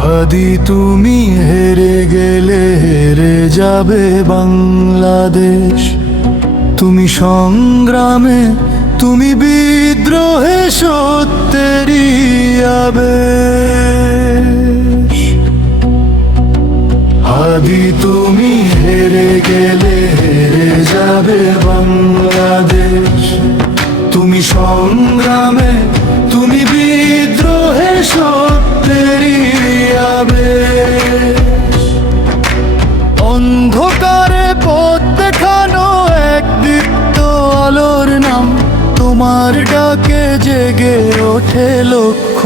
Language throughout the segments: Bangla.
আদি তুমি হেরে গেলে হেরে যাবে বাংলাদেশ। তুমি সংগ্রামে, তুমি বিদ্রোহে সত্যেরই আবেশ। আদি তুমি হেরে গেলে হেরে যাবে বাংলাদেশ। তুমি সংগ্রামে, তুমি বিদ্রোহে সত্যেরই তোমার ডাকে জেগে ওঠে লক্ষ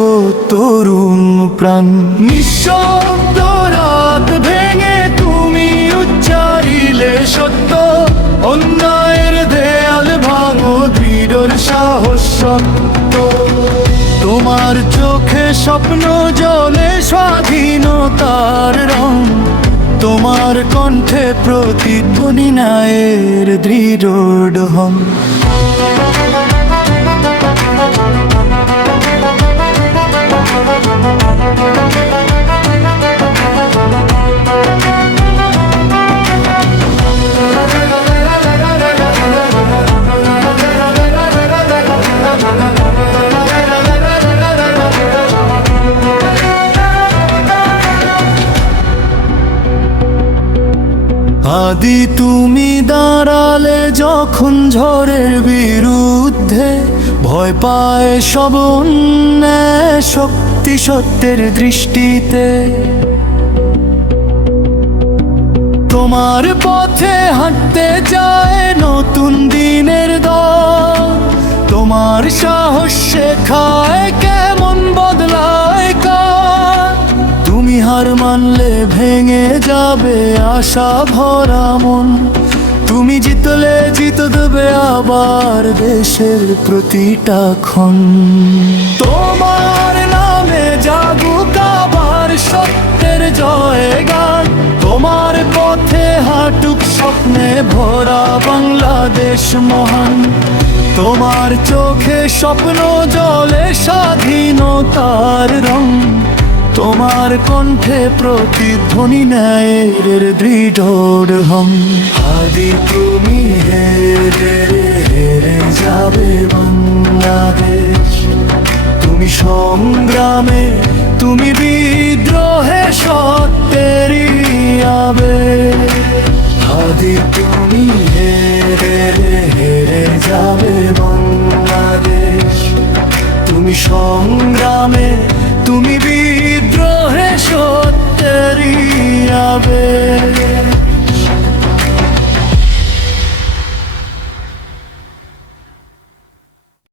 তরুণ প্রাণ। নিঃশব্দ রাত ভেঙে তুমি উচ্চারিলে সত্য। অন্যায়ের দেয়াল ভাঙো দৃঢ়র সাহস তোমার চোখে স্বপ্ন জলে স্বাধীনতার রং। তোমার কণ্ঠে প্রতিধ্বনি নায়ের দৃঢ় আদি তুমি দাঁড়ালে যখন ঝড়ের বিরুদ্ধে ভয় পায় সব শক্তি সত্যের দৃষ্টিতে। তোমার পথে হাঁটতে যায় নতুন দিনের দল। তোমার সাহস শেখায় যাবে আশা ভরা মন। তুমি জিতলে জিত দেবে আবার দেশের প্রতিটা ক্ষণ। তোমার নামে জাগুক আবার সত্যের জয় গান তোমার পথে হাঁটুক স্বপ্নে ভরা বাংলাদেশ মহান। তোমার চোখে স্বপ্ন জলে স্বাধীনতার রং। তোমার কণ্ঠে প্রতিধ্বনি ন্যায়ের দৃঢ় হম। আদি তুমি হেরে হেরে যাবে বাংলাদেশ। তুমি সংগ্রামে, তুমি বিদ্রোহে সত্যেরই আবে আদি তুমি হেরে হেরে যাবে বাংলাদেশ। তুমি সংগ্রামে